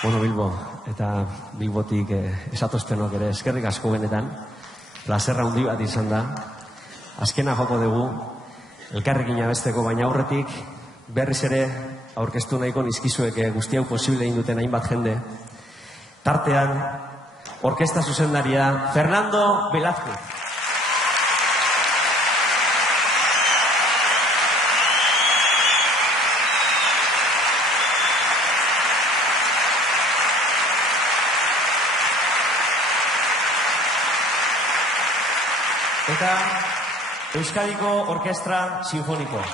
Bueno, Bilbo, eta Bilbotik esatoztenok ere eskerrik asko benetan. Plazerra handi bat izan da. Azkena joko dugu, elkarrekin abesteko, baina aurretik berriz ere aurkeztu nahiko nizkizuek guzti hau posible egin duten hainbat jende. Tartean, orkesta zuzendaria Fernando Velázquez. Eta Euskadiko Orkestra Sinfoniko.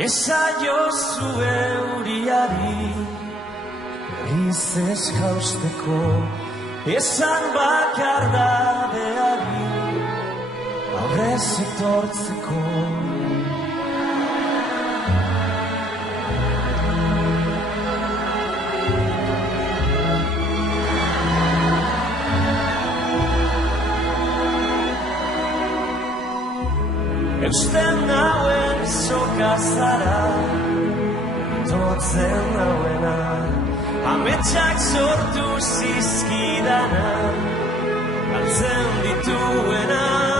Esaiozu euriari berriz eskausteko, esan bakardadeari aurrez etortzeko. Eusten nauen soka zara, totzen nauena, ametsak sortu zizkidana, galtzen dituena.